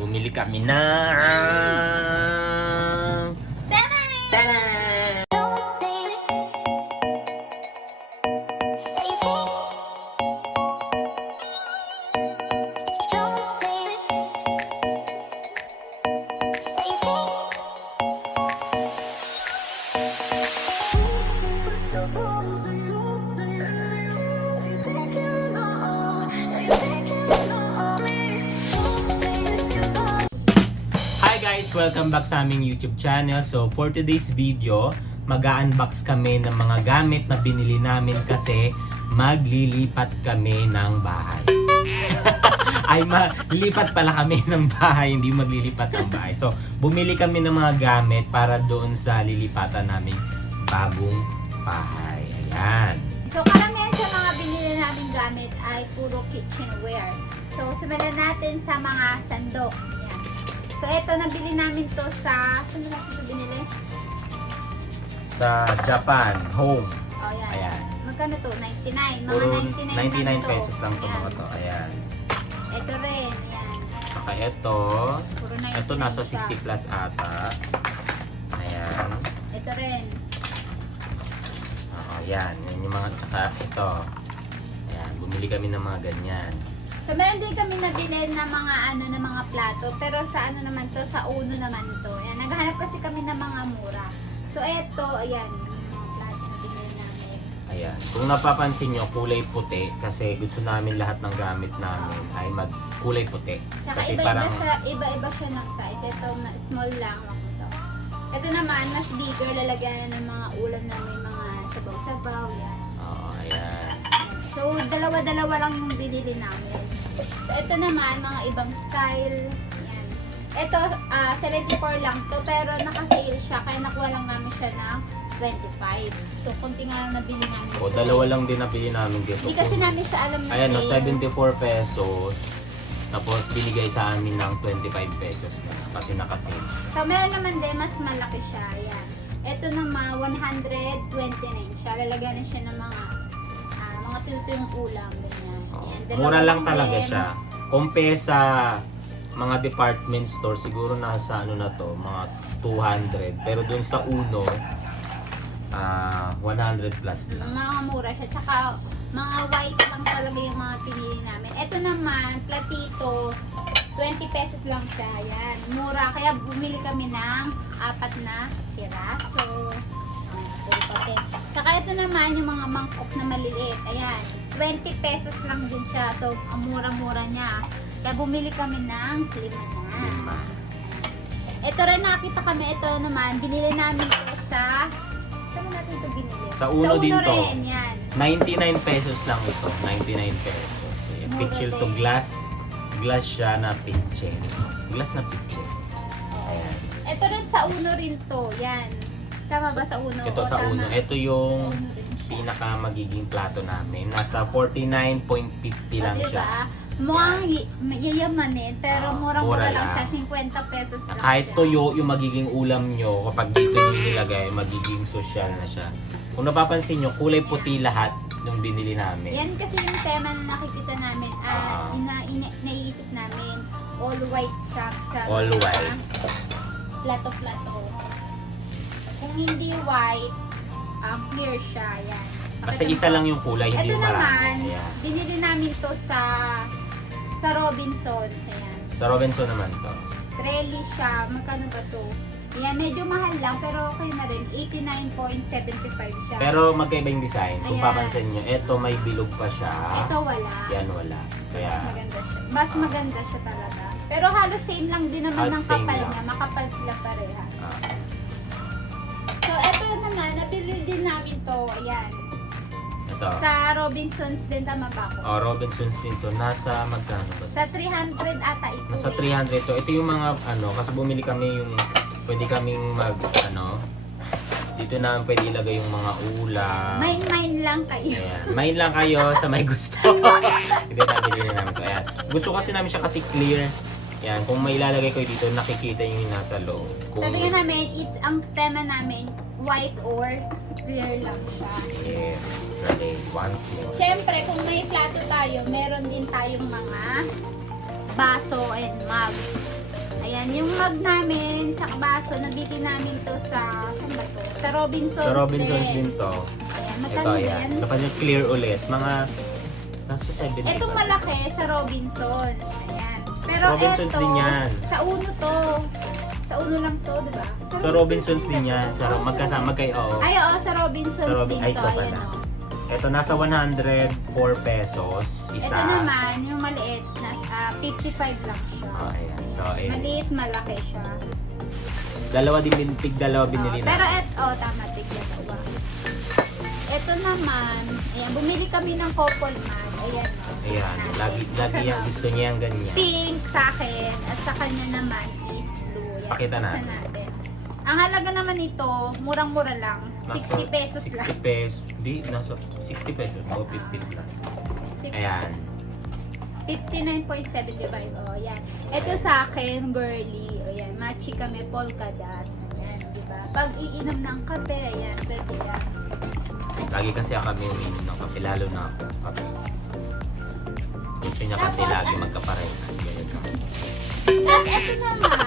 Bumili kami ng... Tada! Welcome back sa aming YouTube channel. So for today's video, mag-unbox kami ng mga gamit na binili namin kasi maglilipat kami ng bahay. Ay, maglilipat pala kami ng bahay, hindi maglilipat ng bahay. So bumili kami ng mga gamit para doon sa lilipatan naming bagong bahay. Ayan. So karamihan sa mga binili namin gamit ay puro kitchenware. So simulan natin sa mga sandok. So, ito, nabili namin to sa... Saan natin ito binili? Sa Japan Home. Oh, yan. Ayan. Magkano to? 99. Mga Puro 99 pesos lang to mga to. Ayan. Ito rin. Yan. Saka ito. Puro 99 Ito nasa pa. 60 plus ata. Ayan. Ito rin. Ayan. Yan yung mga saka ito. Ayan. Bumili kami ng mga ganyan. So, meron din kami nabili na mga na mga plato. Pero sa ano naman to? Sa Uno naman to. Ayan. Naghahanap kasi kami ng mga mura. So, ito, ayan. Yung mga plato na binili namin. Ayan. Kung napapansin nyo, kulay puti. Kasi gusto namin lahat ng gamit namin ay kulay puti. Tsaka Kasi iba-iba siya ng size. Ito, small lang. Ito naman, mas bigger. Lalagyan ng mga ulam na may mga sabaw-sabaw. Yan. Oo, ayan. So, dalawa-dalawa lang yung binili namin. So, ito naman, mga ibang style. Yan. Ito, 74 lang to, pero naka-sale siya, kaya nakuha lang namin siya ng 25. So, konti nga lang nabili namin. O, dalawa lang din nabili namin dito. Hindi kasi namin siya alam na Ayan, no, sale. 74 pesos. Tapos, binigay sa amin ng 25 pesos na kasi nakasale. So, meron naman din, mas malaki siya. Yan. Ito naman, 129 siya. Lalagyan na siya ng mga tuyong ulam. Ganyan. Yan. Mura lang talaga din. siya. Compare sa mga department store, siguro nasa ano na to, mga 200. Pero dun sa Uno, 100 plus lang. Mga mura siya. Tsaka mga white lang talaga yung mga pinili namin. Ito naman, platito, 20 pesos lang siya. Yan. Mura. Kaya bumili kami ng 4 na piraso. Tsaka ito naman yung mga mangkok na maliliit. Ayan. 20 pesos lang din siya. So, ang mura-mura niya. Kaya bumili kami ng 5 na. Ito rin nakita kami. Ito naman, binili namin ito sa... Saan natin ito binili? Sa Uno din to. Rin, yan. 99 pesos lang ito. 99 pesos. Ayan, pitchel to glass. Glass siya na pitchel. Glass na pitchel. Ayan. Ito rin sa Uno rin to. Yan. Tama ba sa Uno? Ito O, sa tama? Uno. Ito yung Uno rin siya. pinaka magiging plato namin. Nasa 49.50 lang O, diba? siya. Mukhang yayamanin, pero mura murang-mura lang lang. siya. 50 pesos lang Kahit siya. tuyo yung magiging ulam nyo, kapag dito nyo nilagay, magiging social na siya. Kung napapansin nyo, kulay puti lahat yung binili namin. Yan kasi yung tema na nakikita namin. Naiisip namin all white sa All white. plato-plato. Kung hindi white, clear siya. Yan. Kasi isa lang yung kulay, hindi Ito yung naman, marami. Ayan. binili namin to sa Robinsons. Ayan. Sa Robinson naman to. Trellis siya. Magkano ba to? Ayan, medyo mahal lang, pero okay na rin. 89.75 siya. Pero magkaiba yung design. Kung Ayan. papansin nyo, eto may bilog pa siya. Ito wala. Yan wala. Kaya, Mas maganda siya. Mas maganda siya talaga. Pero halos same lang din naman Halos ng same kapal lang. niya. Makapal sila parehas. ah, So, ito naman, nabili din namin to. Ayan. ito. Sa Robinsons din, tama ba ako? Oh, Robinson's din to. Nasa magkano to? Sa 300 ata ito. Nasa eh. 300 to. Ito yung mga kasi bumili kami yung pwede kaming dito na pwede ilagay yung mga ulam. Mine lang kayo. Ayan. Main lang kayo sa may gusto. Hindi nabili na namin to. Ayan. Gusto kasi namin siya kasi clear. Yan, kung may ilalagay ko dito, nakikita yung nasa loob. Kung, Sabi nga namin, ang tema namin, white or clear lang siya. yes, ready. Once more. Siyempre, kung may plato tayo, meron din tayong mga baso and mugs. Ayan, yung mug namin, tsaka baso, nabili namin to sa, saan ba to? Sa Robinsons. Sa Robinsons din to. Ayan, Ito, magkano ba ayan. yan? Dapat yung clear ulit. Mga nasa 70 Itong ba? malaki sa Robinsons. Ayan. Pero Robinsons ito, din yan. sa Uno to. Sa Uno lang to, di ba? Sa Robinsons din yan. Sa magkasama kayo, oo. Ay, oo, sa Robinsons Sa din ay, to. ito Ayan, pala. o. Ito, nasa 104 pesos. Isa. Ito naman, yung maliit, nasa 55 lang siya. Oh, ayan. So, ayan. Maliit, malaki siya. Dalawa din, dalawa binili Pero na. tama, tig-dalawa. Ito naman, ayan, bumili kami ng couple mug. Ayan, o. Ayan. Lagi yan. Gusto niya yung ganyan. Pink sa akin, at sa kanya naman is blue. Ayan, Pakita buksan natin. Ang halaga naman ito, murang-mura lang. 60 pesos 60 lang. pesos. Di, nasa 60 pesos. O 15 plus. 60. Ayan. 59.75. O, yan. Ito sa akin, girly. O, yan. Matchy kami, polka dots. Ayan, di ba? Pag iinom ng kape, ayan, pwede yan. Lagi kasi kami uminom ng kape. Lalo na ako. Kape. Gusto niya kasi Tapos, lagi magkaparehas. Ganyan kami. Tapos, ito naman,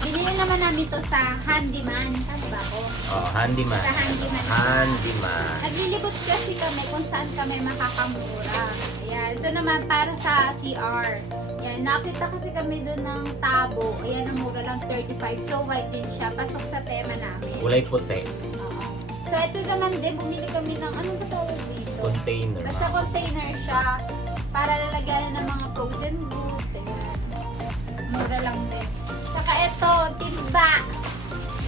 binili naman namin to sa Handyman. Tama ba ako? Oh, handyman. Sa Handyman. Handyman. Naglilibot kasi kami kung saan kami makakamura. Ayan, ito naman para sa CR. Ayan, nakita kasi kami doon ng tabo. Ayan, ang mura lang 35. So, white din siya. Pasok sa tema namin. Kulay puti. Oo. So, ito naman din, bumili kami ng, anong ba tawag dito? Container. Basta container siya para lalagyan ng mga frozen goods. Ayan. Mura lang din. Saka ito, timba.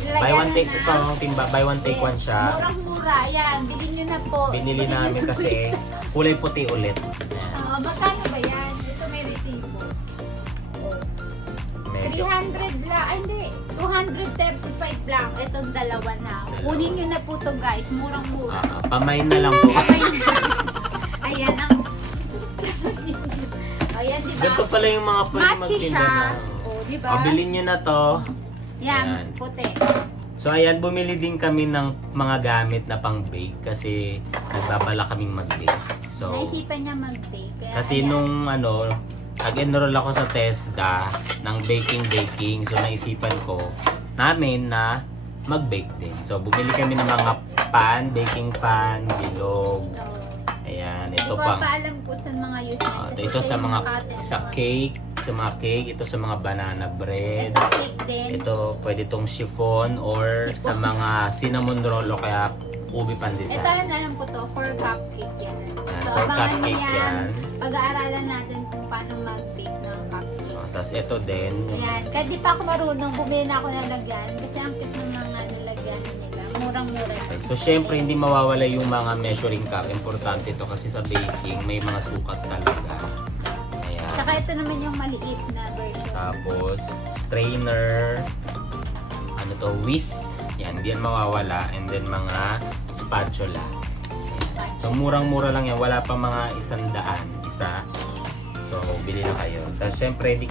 Buy one take Lalagyan ito. na- Timba. Buy one take one siya. Murang-mura. Ayan, bilhin nyo na po. Binili Bilhin nyo namin na po kasi yan. kulay puti ulit. Ayan. Magkano ba yan? Ito may resibo. Medyo. 300 lang. Ay, hindi. 235 lang. Itong dalawa na. Kunin nyo na po to guys. Murang-mura. Pamain na lang po. Ayan ang... Ayan, di ba? Ganito pala yung mga pwede Matchy magtinda siya. na. O, di ba? Bilhin nyo na to. Yan, Ayan. puti. So ayan, bumili din kami ng mga gamit na pang bake kasi nagbabala kaming mag-bake. So, Naisipan niya mag-bake. Kaya, kasi ayan. nung nag-enroll ako sa TESDA ng baking. So naisipan ko namin na mag-bake din. So bumili kami ng mga pan, baking pan, bilog. So, Ayan, hindi ito ko pang pa alam kung saan mga use niya. Kasi ito sa siya yung mga nakatin. sa mga cake, ito sa mga banana bread. Ito cake din. Ito pwede tong chiffon or Chiffon. sa mga cinnamon roll o kaya ubi Ito pandesal. alam ko to, for cupcake yan. Ayan, So, for abangan niyo cupcake yan. Pag-aaralan natin kung paano mag-bake ng cupcake. Tapos ito din, Ayan, kahit di pa ako marunong, bumili na ako ng lagyan. Kasi ang cute ng mga nilagyan nila. Murang-mura lang. okay. So syempre hindi mawawala yung mga measuring cup. Importante to kasi sa baking may mga sukat talaga. Ayan. Tsaka ito naman yung maliit na version. Tapos strainer, ano to, whisk. Yan, hindi yan mawawala. And then mga spatula. Ayan. So murang-mura lang yan. Wala pa mga 100 isa. So bili na kayo. Tapos syempre hindi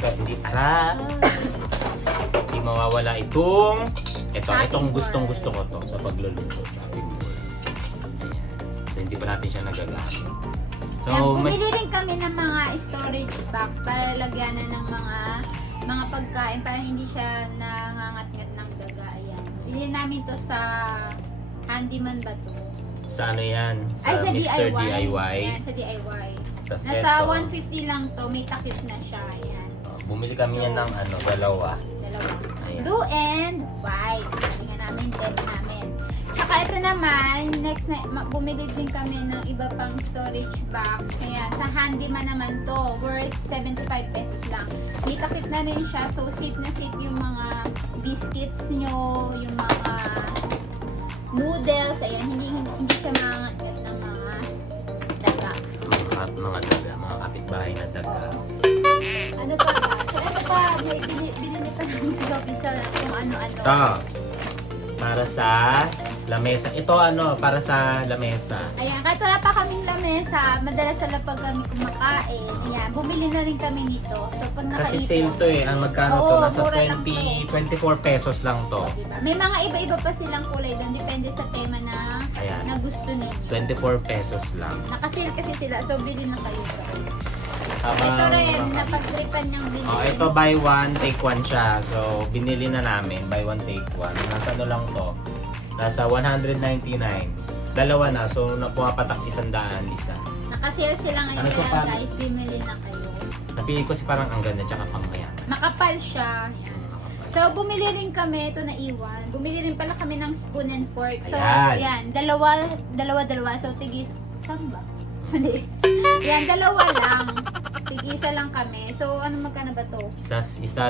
mawawala itong itong gustong-gusto ko to sa pagluluto. Chopping board. Ayan. So hindi pa natin siya nagagamit. So Yan, bumili rin kami ng mga storage box para lalagyan na ng mga pagkain para hindi siya nangangat-ngat ng daga. Ayan. Bili namin to sa Handyman ba to? sa ano yan? Sa Ay, sa Mr. DIY. DIY. Yan, sa DIY. Tas Nasa eto, 150 lang to, may takip na siya. Ayan. bumili kami yan ng dalawa. Dalawa. Ayan. Blue and white. Tingnan namin, dep namin. Tsaka ito naman, next na, bumili din kami ng iba pang storage box. Kaya sa Handyman naman to, worth 75 pesos lang. May takip na rin siya, so safe na safe yung mga biscuits nyo, yung mga noodles. Ayan, hindi siya mangangat ng mga daga. Mga daga, mga kapitbahay na daga. Ano pa ba? So ito pa, may binili pa namin si Robinson kung ano-ano. Ito, para sa lamesa. Ito para sa lamesa. Ayan, kahit wala pa kaming lamesa, madalas sa lapag kami kumakain. Ayan, bumili na rin kami nito. So, pag Kasi nakaipon. sale to eh. Ang magkano to? Oo, Nasa mura lang 24 pesos lang to. O, diba? May mga iba-iba pa silang kulay doon. Depende sa tema na Ayan. gusto ninyo. 24 pesos lang. Nakasale kasi sila. So, bili na kayo guys. Ito rin, napag-tripan niyang binili. Oh, ito buy one, take one siya. So, binili na namin. Buy one, take one. Nasa ano lang to? Nasa 199. Dalawa na. So, pumapatak 100 isa. Nakasale sila ngayon Ano to, kaya Pam? guys, bimili na kayo. Napili ko si parang ang ganda tsaka pang mayaman. Makapal siya. Yan. So, bumili rin kami, ito na iwan. Bumili rin pala kami ng spoon and fork. So, Ayan. yan, dalawa. So, tigis, saan ba? Mali. Yan, dalawa lang. Tigisa lang kami. So, ano magkano ba to? Isa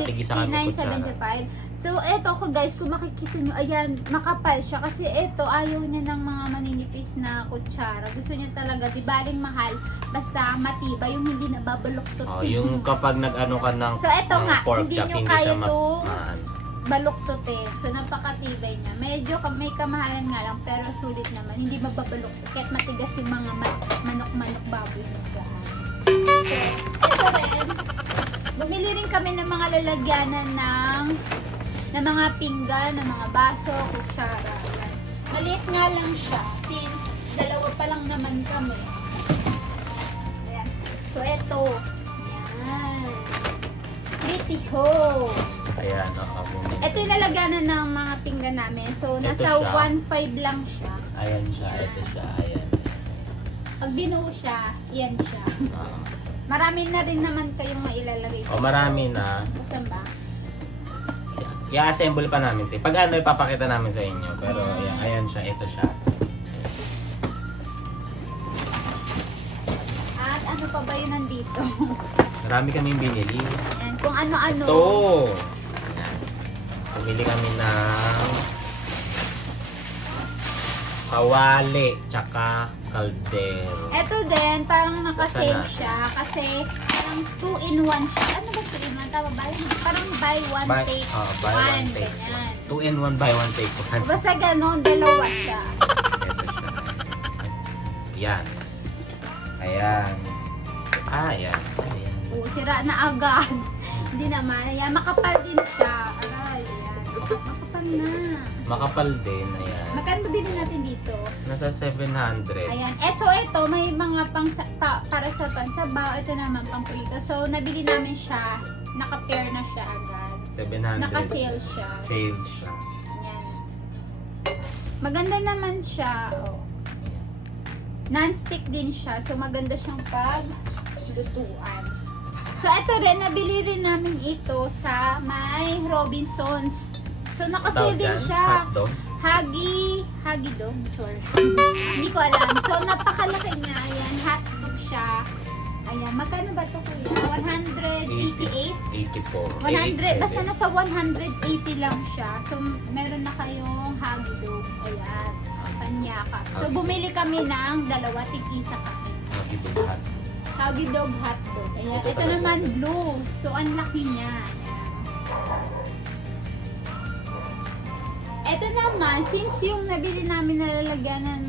tigisa kami kutsara. 69.75. So, eto ko guys, kung makikita nyo, ayan, makapal siya. Kasi eto, ayaw niya ng mga maninipis na kutsara. Gusto niya talaga, di baling mahal, basta matibay, yung hindi nababaluktot. Oh, yung kapag nag-ano ka ng, So, eto ng nga, pork hindi chop, nyo hindi kaya siya itong maano. baluktutin. So, napakatibay niya. Medyo may kamahalan nga lang, pero sulit naman. Hindi mababaluktot. Kahit matigas yung mga manok-manok baboy ng bahay. So, ito rin. Bumili rin kami ng mga lalagyanan ng mga pinggan, ng mga baso, kutsara. Ayan. Maliit nga lang siya. Since dalawa pa lang naman kami. Ayan. So, ito. Ayan. Pretty home. Ayan, bumili. Ito yung lalagyanan ng mga pinggan namin. So, Ito nasa siya. 1.5 lang siya. Ayan siya, ito siya, ayan. Pag binuo siya, yan siya. Ah. Marami na rin naman kayong mailalagay. O marami na. Buksan ba? I-assemble pa namin ito. Pag ano, ipapakita namin sa inyo. Pero ayan, ayan siya, ito siya. At ano pa ba yun nandito? Marami kaming binili. Yan, kung ano-ano. Ito! Ayan. Bumili kami ng kawali, tsaka kaldero. Ito din, parang nakasale Buksan siya. Kasi parang 2-in-1 siya. Ano ba 2-in-1? Tama ba? Parang buy one, take buy one. one, take Ganyan. 2-in-1, buy one, take one. Basta gano'n, dalawa siya. Ito siya. Ayan. Ayan. Ayan. Ayan. Oo, sira na agad. Hindi naman. Ayan, makapal din siya. Aray, ayan. Makapal na. Makapal din. Ayan. Magkano bilhin natin dito? Nasa 700. Ayan. So, ito, may mga para sa pansabaw. Ito naman, pang prito. So, nabili namin siya. Naka-pair na siya agad. 700. Naka-sale siya. Sale siya. Ayan. Maganda naman siya. Oh. Ayan. Non-stick din siya. So, maganda siyang pag-lutuan. So, ito rin, nabili rin namin ito sa may Robinsons. So, nakasale din siya. Hotdog. Hagi dog, sure. Hindi ko alam. So, napakalaki niya. Ayan, hotdog siya. Ayan, magkano ba ito kuya? 188? 84. 100, basta nasa 180 lang siya. So, meron na kayong hagi dog. Ayan, panyaka. So, bumili kami ng dalawa, tig-isa kami. Hagi dog hotdog. Ayan, ito naman blue. So, ang laki niya. Ayan. Ito naman, since yung nabili namin na lalagyanan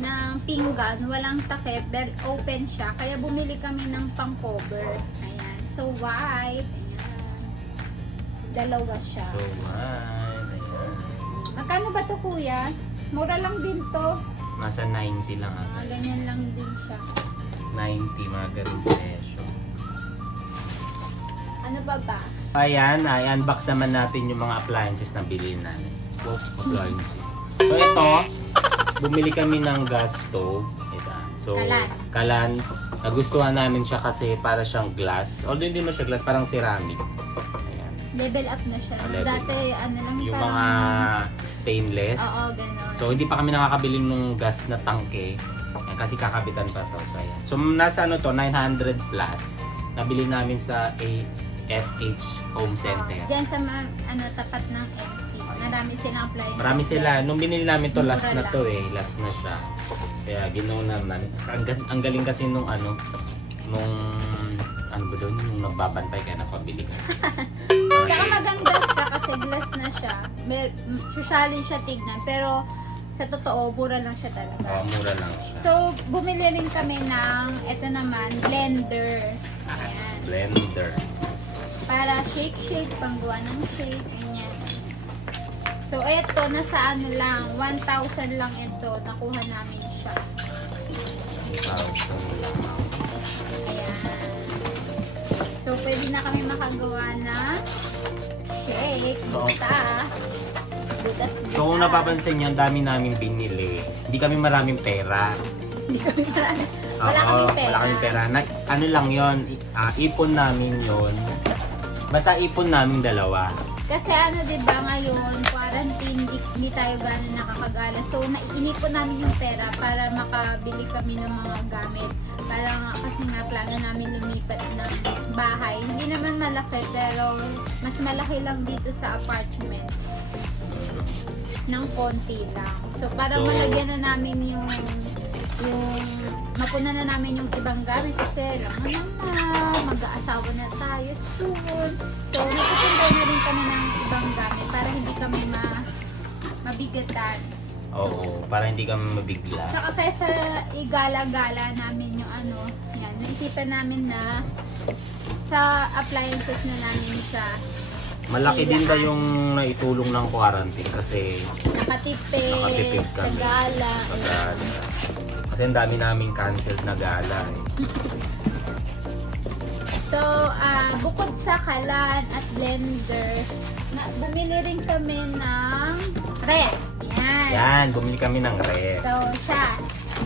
ng pinggan, walang takip, but open siya, kaya bumili kami ng pang-cover. Ayan. So, white. Ayan. Dalawa siya. So, ayan. Magkano ba to kuya? Mura lang din to. Nasa 90 lang ata. Ganyan lang din siya. 90, mga ganun presyo. Ano ba ba? Ayan, i-unbox naman natin yung mga appliances na bilhin namin. Oh, appliances. So ito, bumili kami ng gas stove. Ito. So, kalan. Nagustuhan namin siya kasi para siyang glass. Although hindi mo siya glass, parang ceramic. Ayan. Level up na siya. Level Dati, ano lang Yung parang... mga stainless. Oo, gano'n. So, hindi pa kami nakakabili ng gas na tangke. Ayan, kasi kakabitan pa to. So, ayan. So, nasa ano to, 900 plus. Nabili namin sa FH Home Center. Diyan sa tapat ng MC. Marami silang appliances. Marami sila. Nung binili namin to, last Mura na to eh. Last na siya. Kaya ginawa naman. Ang galing kasi nung ano ba doon? Nung nagbabantay kaya napabili ka. Saka maganda siya kasi glass na siya. Sosyalin siya tignan. Pero sa totoo, mura lang siya talaga. Oo, mura lang siya. So, bumili rin kami ng, ito naman, blender. Ayan. Blender. Para shake, panggawa ng shake. Ganyan. So, ito, nasa ano lang, 1,000 lang ito. Nakuha namin siya. 1,000 lang. Ayan. So, pwede na kami makagawa ng shake. Oo. Butas. Butas. So kung napapansin nyo, ang dami namin binili. Hindi kami maraming pera. Hindi kami marami. Wala Oo, kaming pera. Wala kaming pera. Ano lang yon, ipon namin yon. Basta ipon namin dalawa. Kasi ano, di ba, ngayon, quarantine, hindi tayo gano'n nakakagala. So, naiinipon namin yung pera para makabili kami ng mga gamit. Para nga, kasi nga, plano namin lumipat ng bahay. Hindi naman malaki, pero mas malaki lang dito sa apartment. Ng konti lang. So, para So, malagyan na namin yung mapuna na namin yung ibang gamit kasi alam mo naman, mag-aasawa na tayo soon. So, nagsisinday na rin kami ng ibang gamit para hindi kami mabigatan. Oo, para hindi kami mabigla. Tsaka kaysa igala-gala namin yung ano, yan, naisipan namin na sa appliances na namin siya Malaki din daw yung naitulong ng quarantine kasi nakatipid sa kami. gala. Sa gala. Kasi ang dami naming canceled na gala eh. So, bukod sa kalan at blender, bumili rin kami ng ref. Yan. Yan, bumili kami ng ref. So, siya.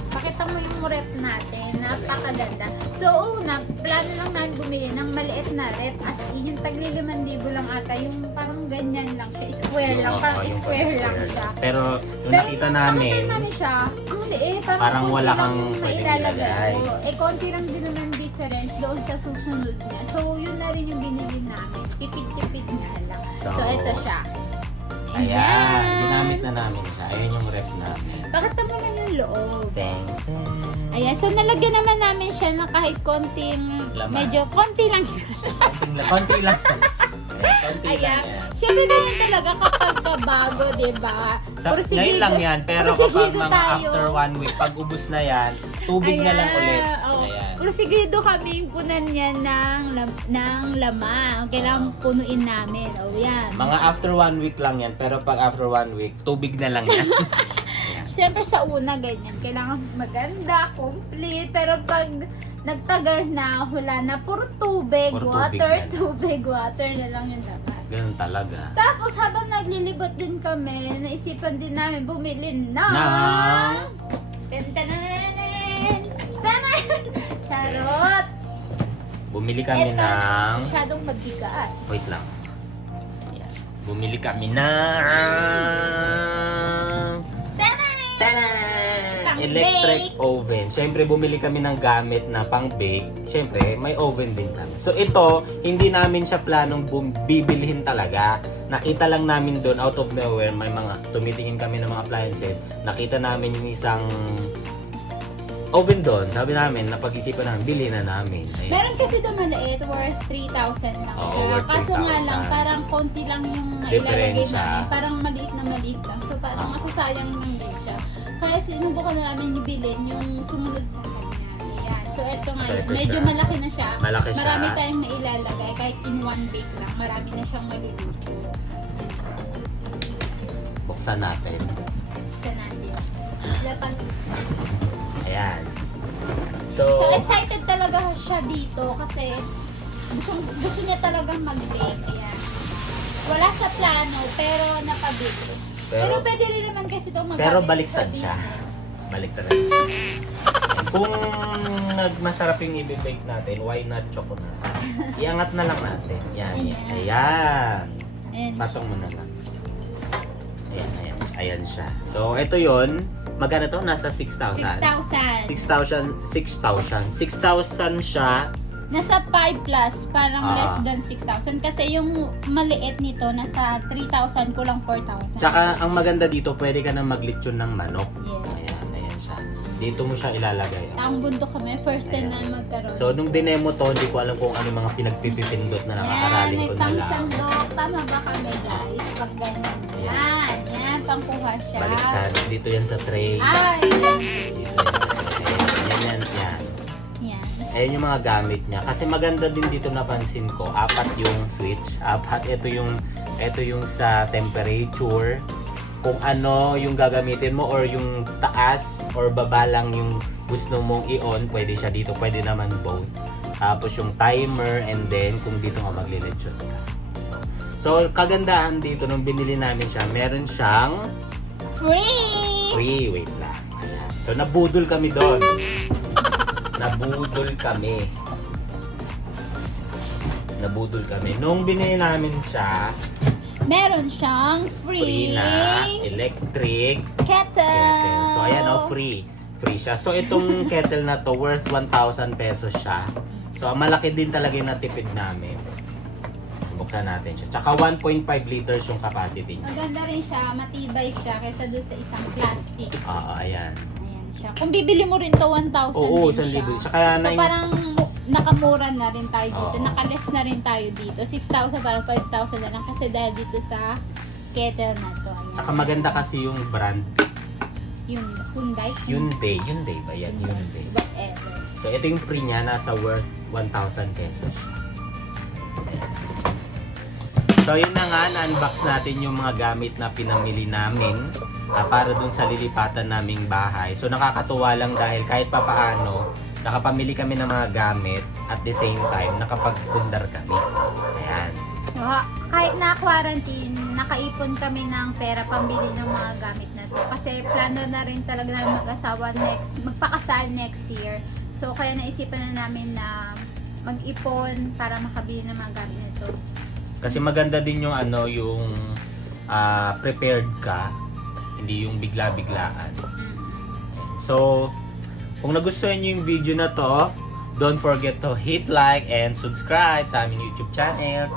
Pakita mo yung ref natin. Napakaganda. So, una, plano lang namin bumili ng maliit na ref. As in, yung tagli 5,000 lang ata. Yung parang ganyan lang siya. Square lang. Parang yung square lang square. siya. Pero yung Pero nakita nung namin, nakita namin siya, ang liit. parang konti wala lang kang yung pwedeng mailalagay. ilagay. Oo. Konti lang din naman difference doon sa susunod niya. So, yun na rin yung binili namin. Tipid-tipid nga lang. So, ito siya. ayan, ginamit na namin siya. Ayan yung ref namin. Pakita mo na yung loob. Teng, Ayan, so nalagyan naman namin siya ng kahit konting, Laman. medyo konti lang siya. konti lang. Ayan, konti lang Ayan. yan. Siyempre naman talaga kapag kabago, diba? Ngayon lang yan, pero kapag Porsigido mga after 1 week, pag ubus na yan, tubig na lang ulit. Oh. Ayan. Porsigido kaming punan yan ng laman. Kailangan punuin namin. O yan. Mga after 1 week lang yan, pero pag after 1 week, tubig na lang yan. Siyempre sa una ganyan, kailangan maganda, complete. Pero pag nagtagal na, wala na, puro tubig, Puro water, tubig water na lang yung dapat. Ganun talaga. Tapos habang naglilibot din kami, naisipan din namin bumili ng... Tantananan! Tanan! Charot! Bumili kami Ito, ng... masyadong mabigat. Wait lang. Ayan. Bumili kami ng... Tanan! Tanan! Pang-bake. Electric oven. Siyempre, bumili kami ng gamit na pang-bake. Siyempre, may oven din kami. So, ito, hindi namin siya planong bibilhin talaga. Nakita lang namin doon, out of nowhere, may mga, tumitingin kami ng mga appliances. Nakita namin yung isang oven doon. Sabi namin, napag-isipan namin, bilhin na namin. Ayan. Meron kasi doon maliit, worth 3,000 lang Oo, siya. worth Kaso nga 3,000. lang, parang konti lang yung ilalagay Diferensya. namin. Parang maliit na maliit lang. So parang masasayang lang din siya. Kaya sinubukan na namin ibilin yung sumunod sa kanya. Ayan. So eto nga, So, ito medyo siya. malaki na siya. Malaki siya. Marami tayong mailalagay. Kahit in 1 bake lang, marami na siyang maluluto. Buksan natin. Sa natin. Dapat. Ayan. So excited talaga siya dito kasi gusto niya talagang mag-bake. Ayan. Wala sa plano pero napabili. Pero pwede rin naman kasi itong magamit Pero sa baliktad siya. business. Baliktad rin. Kung masarap yung i-bake natin, why not chocolate? Iangat na lang natin. Yan. Ayan. Ayan. Ayan. Patong mo na lang. Ayan, ayan. Ayan siya. So, ito yon. Magkano to? Nasa 6,000. 6,000. 6,000 siya. Nasa 5 plus, parang Ah. less than 6,000. Kasi yung maliit nito, nasa 3,000, kulang 4,000. Tsaka, ang maganda dito, pwede ka na maglitsyon ng manok. Yes. Ayan, ayan siya. Dito mo siya ilalagay. Taong bundok kami, first time na magkaroon. So, nung dinemo to, hindi ko alam kung ano yung mga pinagpipipindot na nakakaraling ko may na lang. pangsandok. Tama ba kami guys? Pag ganyan. Yan. Yan, pangkuha siya. Baliktad. Dito yan sa tray. Ay, Dito yan sa tray. Yan, yan, yan. yan. Ayan yung mga gamit niya. Kasi maganda din dito napansin ko. 4 yung switch. 4. Ito yung sa temperature. Kung ano yung gagamitin mo or yung taas or baba lang gusto mong i-on, pwede siya dito. Pwede naman both. Tapos yung timer and then kung dito ka maglilechon ka. So, kagandahan dito nung binili namin siya, meron siyang Free! wait lang. Ayan. So, nabudol kami doon. Nabudol kami. Nung binili namin siya, Meron siyang free na electric kettle. So, ayan free. Free siya. So, itong kettle na to, worth 1,000 pesos siya. So, malaki din talaga yung natipid namin. Buksan natin siya. Tsaka 1.5 liters yung capacity niya. Maganda rin siya, matibay siya kaysa doon sa isang plastic. Ayan. Ayan siya. Kung bibili mo rin to 1,000 Oo, din siya. 1,000. Kaya So parang nakamura na rin tayo dito. Oo. Nakaless na rin tayo dito. 6,000 parang 5,000 na lang kasi dahil dito sa kettle na to. Ayan. Tsaka maganda kasi yung brand. Yung Hyundai. Hyundai ba yan? Hyundai. Whatever. So, ito yung free niya. Nasa worth 1,000 pesos. So, yun na nga. Na-unbox natin yung mga gamit na pinamili namin para dun sa lilipatan naming bahay. So, nakakatuwa lang dahil kahit papaano, nakapamili kami ng mga gamit at the same time, nakapagpundar kami. Ayan. So, kahit na-quarantine, nakaipon kami ng pera pambili ng mga gamit na to. Kasi plano na rin talaga namin mag-asawa magpakasal next year. So, kaya naisipan na namin na mag-ipon para makabili ng mga gamit na to. Kasi maganda din yung yung prepared ka, hindi yung bigla-biglaan. So, kung nagustuhan niyo yung video na to, don't forget to hit like and subscribe sa aming YouTube channel.